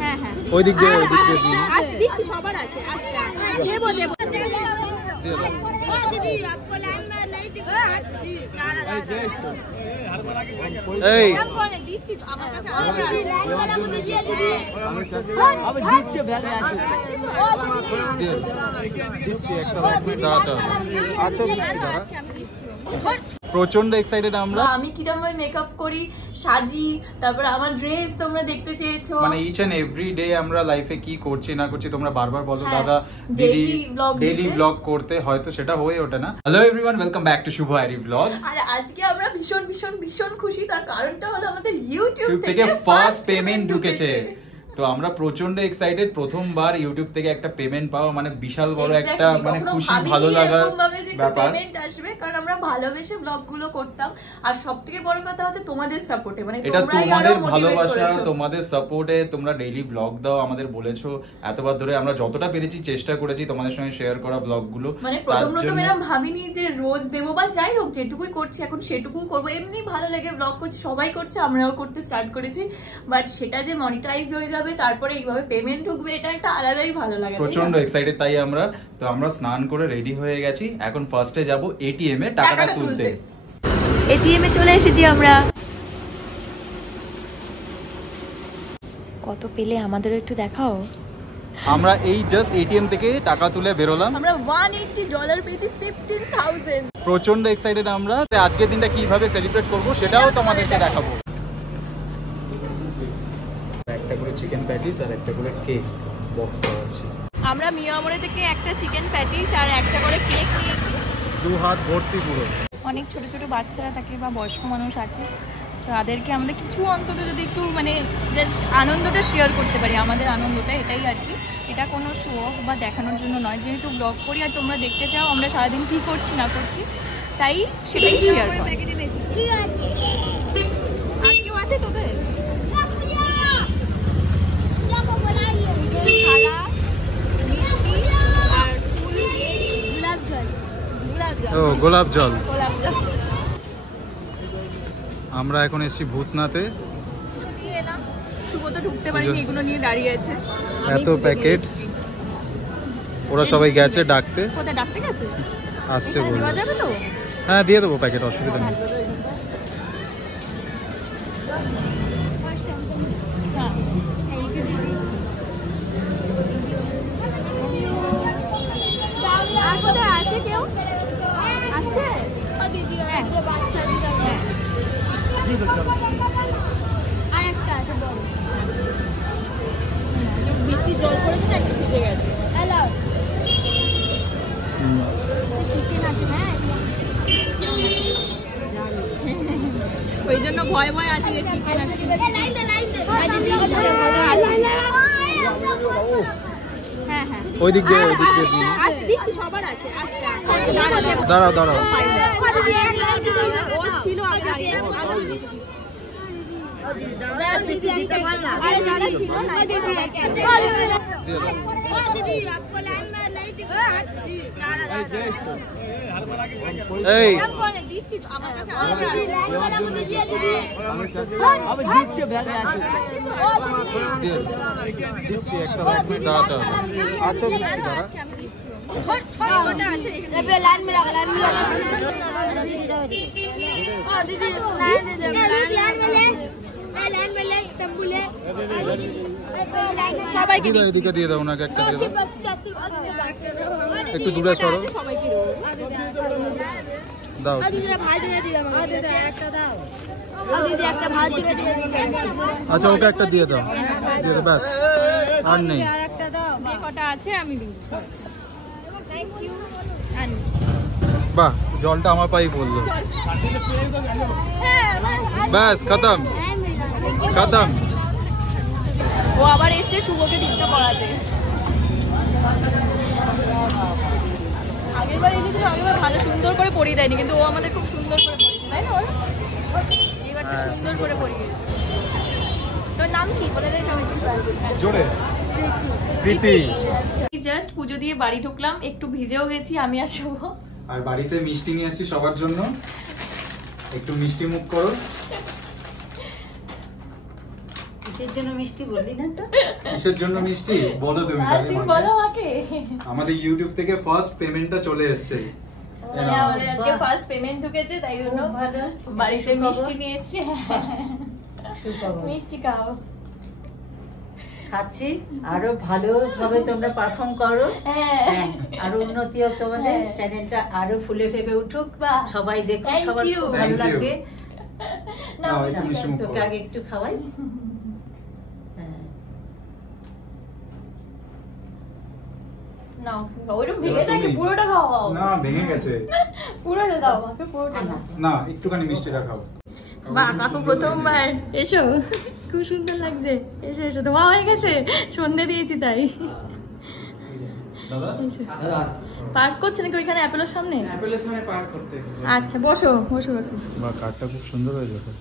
হ্যাঁ হ্যাঁ ওই দিক দিয়ে দিচ্ছি সবার আছে। আচ্ছা দেবো দেবো দিদি आपको लाइन में नहीं दिख रहा है। এই দিচ্ছি আমার কাছে আছে লাइन वाला को दीजिए दीदी। अब দিচ্ছি ভ্যালি আছে দিচ্ছি একটা দাঁড়াতে আচ্ছা দিচ্ছি দাঁড়া। প্রচন্ড এক্সাইটেড আমরা। আমি কিরকম ভাবে মেকআপ করি, সাজি, তারপর আমার ড্রেস তোমরা দেখতে চেয়েছো, মানে ইচ এন্ড এভরি ডে আমরা লাইফে কি করছি না করছি তোমরা বারবার বলো দাদা দিদি ডেইলি ব্লগ করতে, হয়তো সেটা হয়ে ওঠে না। Hello everyone, welcome back to Shubho Airi blogs. আর আজকে আমরা ভীষণ ভীষণ ভীষণ খুশি, তার কারণটা হলো আমাদের ইউটিউব থেকে ফার্স্ট পেমেন্ট ঢুকেছে। তো আমরা প্রচন্ড এক্সাইটেড, প্রথমবার ইউটিউব থেকে একটা পেমেন্ট পাওয়া মানে বিশাল বড় একটা মানে খুশি ভালো লাগার ব্যাপার। পেমেন্ট আসবে কারণ আমরা ভালোবেসে ব্লগগুলো করতাম, আর সবথেকে বড় কথা হচ্ছে তোমাদের সাপোর্টে, মানে এটা তোমাদের ভালোবাসা, তোমাদের সাপোর্টে তোমরা ডেইলি ব্লগ দাও, আমাদের বলেছো এতবার ধরে আমরা যতটা পেরেছি চেষ্টা করেছি তোমাদের সঙ্গে শেয়ার করা ব্লগগুলো। মানে প্রথম এরকম ভাবিনি যে রোজ দেবো, বা যাই হোক যেটুকুই করছি এখন সেটুকু করবো, এমনি ভালো লেগে ব্লগ করছি, সবাই করছে আমরাও করতে স্টার্ট করেছি, বাট সেটা যে মনিটাইজ হয়ে যাবে তারপরে এইভাবে পেমেন্ট ঢুকবে এটা একটা আলাদাই ভালো লাগে। প্রচন্ড এক্সাইটেড তাই আমরা। তো আমরা স্নান করে রেডি হয়ে গেছি, এখন ফার্স্টে যাব এটিএম এ টাকাটা তুলতে। এটিএম এ চলে এসেছি আমরা। কত পেলে আমাদের একটু দেখাও। আমরা এই জাস্ট এটিএম থেকে টাকা তুলে বেরোলাম, আমরা $180 পেয়েছি 15,000। প্রচন্ড এক্সাইটেড আমরা। আজকের দিনটা কিভাবে সেলিব্রেট করব সেটাও তোমাদেরকে দেখাবো। একটা করে চিকেন প্যাটিস আর একটা করে কেক বক্স আছে। আমরা মিয়ামোড়ে থেকে একটা চিকেন প্যাটিস আর একটা করে কেক নিয়েছি। দু হাত ভর্তি পুরো। অনেক ছোট ছোট বাচ্চারা থাকে বা বয়স্ক মানুষ আছে, তাদেরকে আমাদের কিছু অন্তত যদি একটু মানে জাস্ট আনন্দটা শেয়ার করতে পারি, আমাদের আনন্দটা এটাই আর কি। এটা কোনো শো অফ বা দেখানোর জন্য নয়, যেহেতু ব্লগ করি আর তোমরা দেখতে চাও আমরা সারাদিন কী করছি না করছি, তাই সেটাই শেয়ার করি। আর কেউ আছে তোদের? গোলাপ জল। আমরা এখন এসেছি ভূতনাথে। শুভ তো ঢুকতে পারিনি, এগুলো নিয়ে দাঁড়িয়ে আছে। এত প্যাকেট, ওরা সবাই গেছে ডাকতে। কোথায় ডাকতে গেছে? আসছে বলে। দেওয়া যাবে তো? হ্যাঁ দিয়ে দেবো প্যাকেট, অসুবিধা নেই। আর কোথায় আছে কেউ? আছে দিদি, বাচ্চা দিদি আর একটা আছে বড়। বেশি জল পড়েছে, একটু ভিজে গেছে। হ্যালো চিকেন আছে? হ্যাঁ ওই জন্য ভয় ভয় আছে যে চিকেন আছে। হ্যাঁ হ্যাঁ ওই দিক দিয়ে দিচ্ছি সবার আছে। আচ্ছা দাঁড়াও দাঁড়াও। ও ছিল আগে এই দিচ্ছি আমার কাছে अब দিচ্ছি ভ্যালি আছে দিচ্ছি একটা দাঁড়াতে আচ্ছা দিচ্ছি দাঁড়া। लाइन में लगा दीदी लाइन में ले तंबू ले সবাইকে এদিকে দিয়ে দাও, ওনাকে একটা দিয়ে দাও, একটু দূরে সরো দাও। আচ্ছা ওকে একটা দিয়ে দাও, দিয়ে দাও ব্যাস, আর নেই। যে কটা আছে আমি দিই। Thank you. বাহ জলটা আমার পাই পড়লো, ব্যাস খতম খতম। ও আবার এসে শুভকে টিপটা পড়াতে। আগেরবার এসেছিল, আগেরবার ভালো সুন্দর করে পড়িয়ে দেয়নি, কিন্তু ও আমাদের খুব সুন্দর করে পড়িয়েছে, তাই না? এবারটা সুন্দর করে পড়িয়েছে। তোর নাম কি বলে দেয় সবাই জোরে? প্রীতি। জাস্ট পুজো দিয়ে বাড়ি ঢুকলাম, একটু ভিজেও গেছি আমি আর শুভ। আর বাড়িতে মিষ্টি নিয়ে আসছি সবার জন্য, একটু মিষ্টি মুখ করো। কিসের জন্য মিষ্টি বললি না তো? কিসের জন্য মিষ্টি বলো তুমি তাহলে তুমি মাকে। বলো আমাকে। আমাদের ইউটিউব থেকে ফার্স্ট পেমেন্টটা চলে এসেছে। মানে আমাদের আজকে ফার্স্ট পেমেন্ট ঢুকেছে, তাই জন্য ভালো বাড়িতে মিষ্টি নিয়ে এসেছি। সুখবর। মিষ্টি খাও। খাচ্ছি, আরো ভালোভাবে তোমরা পারফর্ম করো। হ্যাঁ, আরো উন্নতি হোক তোমাদের, হ্যাঁ। চ্যানেলটা আরো ফুলে ফেপে উঠুক, বাহ। সবাই দেখো, Thank সবার you. খুব ভালো Thank you. লাগবে। না, নাও, মিষ্টি একটু মিষ্টি খাও। মুখ তোকে করো। আগে একটু খাওয়াই। হ্যাঁ। নাও, ওইরকম ভেঙে এবার থাকে, তুমি। পুরোটা খাও। না ভেঙে গেছে। পুরোটা দাও আমাকে, পুরোটা দাও। না একটুখানি মিষ্টিটা খাও। বাহ, কাকু প্রথমবার। এসো, খুব সুন্দর লাগছে। এসো এসো, ধোয়া হয়ে গেছে, সন্ধে দিয়েছি তাই। দাদা এসো। পার্ক করছে নাকি ওইখানে অ্যাপেলের সামনে? অ্যাপেলের সামনে পার্ক করতে। আচ্ছা, বসো বসো কাকু। বা কার্ডটা খুব সুন্দর হয়েছে তো।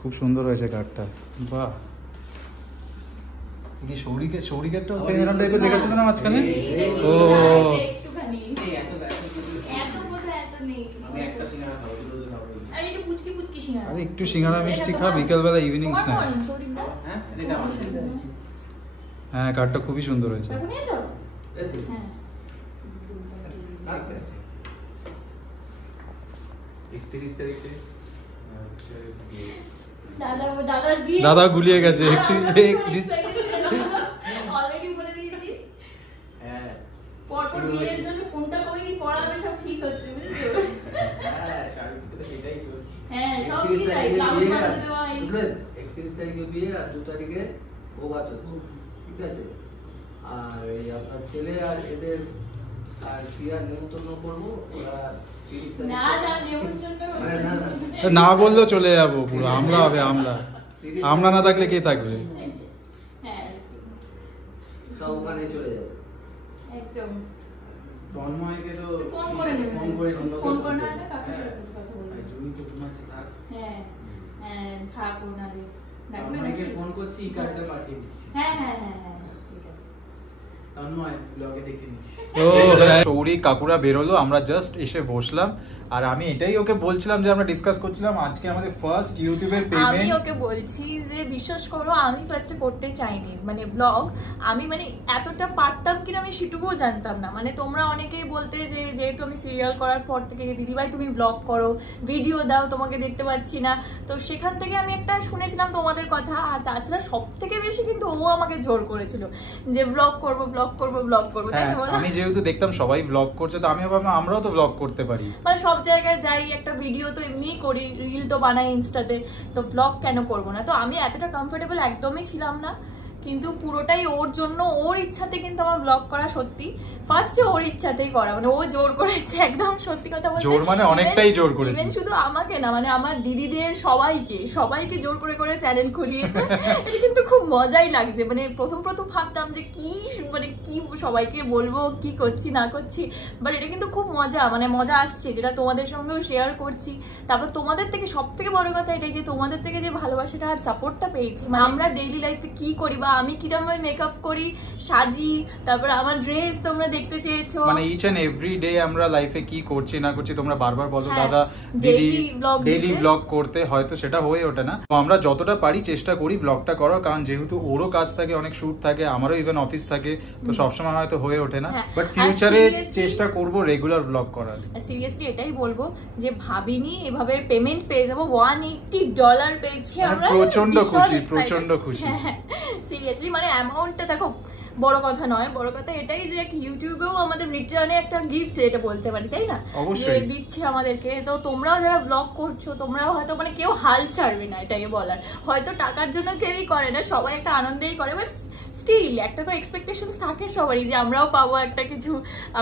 খুব সুন্দর হয়েছে কার্ডটা। বাহ, কি সৌরিকেরটাও সেম এরকম টাইপের দেখাচ্ছিল না মাঝখানে? ও একটুখানি। এত বোধহয় এত নেই। আমি একটা সিঙ্গারা খাবো, দুটো খাবো। আর একটু পুচকি পুচকি সিঙ্গারা। আরে একটু সিঙ্গারা মিষ্টি খা, বিকালবেলা ইভিনিং তোমার স্ন্যাক্স। কোন? শরীরটা? হ্যাঁ, এটা আমার সিঙ্গারা। হ্যাঁ কার্ডটা খুবই সুন্দর হয়েছে। কাকু নিয়েছো? এতে হ্যাঁ। তারপরে 31 তারিখে দাদার বিয়ে। দাদা গুলিয়ে গেছে। অলরেডি বলে দিয়েছি। হ্যাঁ পরপর বিয়ের জন্য কোনটা করে কি করাবে সব ঠিক হচ্ছে, বুঝেছো? হ্যাঁ, শাড়ি তো সেটাই চলছে। হ্যাঁ, সব কি তাই, ব্লাউজ বানাতে দেওয়া এই। 31 তারিখে বিয়ে আর 2 তারিখে বৌভাত হচ্ছে, ঠিক আছে? আর এই আপনার ছেলে আর এদের আর প্রিয়ার নেমন্তন্ন করবো, ওরা 30 তারিখে। না না, নেমন্তন্ন মানে না না, না বললেও চলে যাবো পুরো, আমরা হবে আমরা। আমরা না থাকলে কে থাকবে? হ্যাঁ, সব ওখানে চলে যাবে। একদম। তন্ময়কে তো ফোন করে নেবে। ফোন করে অন্য ফোন কেউ করে করবে। না, কাকুর সাথে কথা বলবে। আর জুনি তো ঘুমাচ্ছে, থাক। হ্যাঁ, হ্যাঁ, থাক ওনাদের। ডাকবে তন্ময়কে নাকি? ফোন করছি, এই কার্ডটা পাঠিয়ে দিচ্ছি। হ্যাঁ হ্যাঁ হ্যাঁ হ্যাঁ, ঠিক আছে। তন্ময় ব্লগে দেখে নিস। সৌরি কাকুরা বেরোলো, আমরা জাস্ট এসে বসলাম। আর আমি এটাই ওকে বলছিলাম যে আমরা ডিসকাস করছিলাম আজকে আমাদের ফার্স্ট ইউটিউবের আমি পেমেন্ট। ওকে বলছি যে বিশ্বাস করো, আমি ফার্স্টে করতে চাইনি মানে ব্লগ। আমি মানে এতটা পারতাম কিনা আমি সেটুকুও জানতাম না। মানে তোমরা অনেকেই বলতে যে যেহেতু আমি সিরিয়াল করার পর থেকে দিদিভাই তুমি ব্লগ করো, ভিডিও দাও, তোমাকে দেখতে পাচ্ছি না, তো সেখান থেকে আমি একটা শুনেছিলাম তোমাদের কথা। আর তাছাড়া সব থেকে বেশি কিন্তু ও আমাকে জোর করেছিল যে ব্লগ করবো ব্লগ করবো ব্লগ করবো, তাই হ্যাঁ, না বলো? আমি যেহেতু দেখতাম সবাই ব্লগ করছে, তো আমি ভাবলাম আমরাও তো ব্লগ করতে পারি। মানে সব জায়গায় যাই, একটা ভিডিও তো এমনিই করি, রিল তো বানাই ইনস্টাতে, তো ব্লগ কেন করবো না? তো আমি এতটা কমফোর্টেবল একদমই ছিলাম না, কিন্তু পুরোটাই ওর জন্য, ওর ইচ্ছাতে কিন্তু আমার ব্লগ করা। সত্যি ফার্স্টে ওর ইচ্ছাতেই করা, মানে ও জোর করেছে, একদম সত্যি কথা বলতে। জোর মানে অনেকটাই জোর করেছে। ইভেন শুধু আমাকে না, মানে আমার দিদিদের সবাইকে জোর করে করে চ্যানেল খুলিয়েছে। এটা কিন্তু খুব মজাই লাগছে। মানে প্রথম ভাবতাম যে কি সবাইকে বলবো, কি করছি না করছি, বাট এটা কিন্তু খুব মজা আসছে, যেটা তোমাদের সঙ্গেও শেয়ার করছি। তারপর তোমাদের থেকে সব থেকে বড় কথা এটাই যে তোমাদের থেকে যে ভালোবাসাটা আর সাপোর্টটা পেয়েছি। মানে আমরা ডেইলি লাইফে কি করি বা আমি কিরকম মেকআপ করি, সাজি, তারপর আমার ড্রেস তোমরা দেখতে চেয়েছো, মানে ইচ এন্ড এভরি ডে আমরা লাইফে কি করছি না করছি তোমরা বারবার বলো হ্যাঁ, দাদা দিদি ডেইলি দিতে। ব্লগ করতে, হয়তো সেটা হয়ে ওঠে না। তো আমরা যতটা পারি চেষ্টা করি ব্লগটা করার, কারণ যেহেতু ওরও কাজ থাকে, অনেক শুট থাকে, আমারও ইভেন অফিস থাকে, তো সবসময় হয়তো হয়ে ওঠে না। হ্যাঁ, বাট আর ফিউচারে seriously- চেষ্টা করব রেগুলার ব্লগ করার। সিরিয়াসলি এটাই বলবো যে ভাবিনি এভাবে পেমেন্ট পেয়ে যাবো। $180 পেয়েছি আমরা, প্রচন্ড ভীষণ খুশি, excited। প্রচন্ড খুশি। হ্যাঁ, সিরিয়াসলি মানে অ্যামাউন্টটা দেখো বড় কথা নয়, বড় কথা এটাই যে ইউটিউবেও আমাদের রিটার্নে একটা গিফট, এটা বলতে পারি, তাই না? অবশ্যই। যে দিচ্ছে আমাদেরকে। তো তোমরাও যারা ব্লগ করছো, তোমরাও হয়তো মানে কেউ হাল ছাড়বে না, এটাই বলার। হয়তো টাকার জন্য কেউই করে না, সবাই একটা আনন্দেই করে, বাট স্টিল একটা তো এক্সপেকটেশনস থাকে সবারই যে আমরাও পাবো একটা কিছু,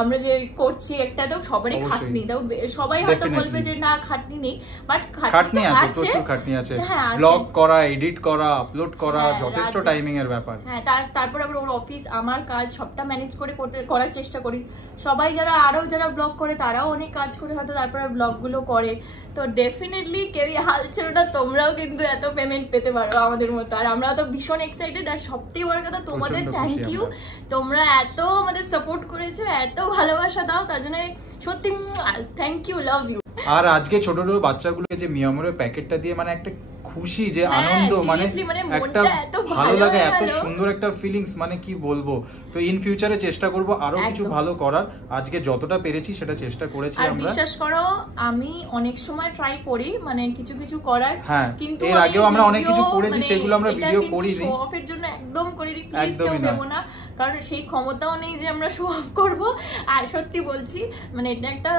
আমরা যে করছি একটা, তো সবারই অবশ্যই। খাটনি, তাও সবাই হয়তো Definitely. বলবে যে না খাটনি নেই, বাট খাটনি আছে, প্রচুর খাটনি আছে। ব্লগ করা, এডিট করা, আপলোড করা যথেষ্ট টাইমিং এর ব্যাপার। হ্যাঁ, তারপর আবার ওর অফিস, আমার কাজ, সবটা ম্যানেজ করে করার চেষ্টা করি। সবাই যারা ব্লগ করে তারাও অনেক কাজ করে হয়তো তারপরে ব্লগগুলো করে। তো ডেফিনেটলি কেউই হাল ছেড়ো না, তোমরাও কিন্তু এত পেমেন্ট পেতে পারো আমাদের মতো। আর আমরা তো ভীষণ এক্সাইটেড। আর সবথেকে বড় কথা, তোমাদের থ্যাংক ইউ, তোমরা এত আমাদের সাপোর্ট করেছো, এত ভালোবাসা দাও, তার জন্য সত্যি থ্যাংক ইউ, লাভ ইউ। আর আজকে ছোট ছোট বাচ্চাগুলোকে যে মিয়ামোরের প্যাকেটটা দিয়ে মানে একটা খুশি, যে আনন্দ, মানে একটা ভালো লাগে, এত সুন্দর একটা ফিলিংস, মানে কি বলবো। তো ইন ফিউচারে চেষ্টা করব আরো কিছু ভালো করার। আজকে যতটা পেরেছি সেটা চেষ্টা করেছি আমরা। আর বিশ্বাস করো, আমি অনেক সময় ট্রাই করি মানে কিছু কিছু করার, কিন্তু এর আগেও আমরা অনেক কিছু করেছি, সেগুলো আমরা ভিডিও করিনি। শো অফের জন্য একদম করিনি, প্লিজ কেউ ভেবো না, কারণ সেই ক্ষমতাও নেই যে আমরা শো অফ করব। আর সত্যি বলছি, মানে এটা একটা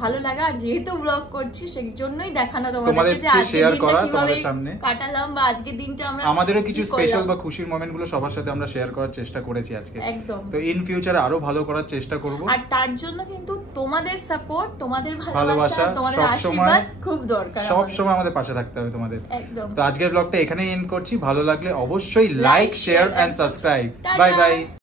ভালো লাগা। আর যেহেতু ব্লগ করছি সেই জন্যই দেখানো তোমাদেরকে, যে আজকে শেয়ার করা তোমাদের সামনে কাটালাম, বা আজকের দিনটা আমরা আমাদেরও কিছু স্পেশাল বা খুশির মোমেন্ট গুলো সবার সাথে আমরা শেয়ার করার চেষ্টা করেছি আজকে। একদম। তো ইন ফিউচারে আরো ভালো করার চেষ্টা করব। আর তার জন্য কিন্তু তোমাদের সাপোর্ট, তোমাদের ভালোবাসা, তোমাদের আশীর্বাদ খুব দরকার। সব সময় আমাদের পাশে থাকতে হবে তোমাদের। একদম। তো আজকের ব্লগটা এখানেই এন্ড করছি। ভালো লাগলে অবশ্যই like, share and subscribe. Bye by.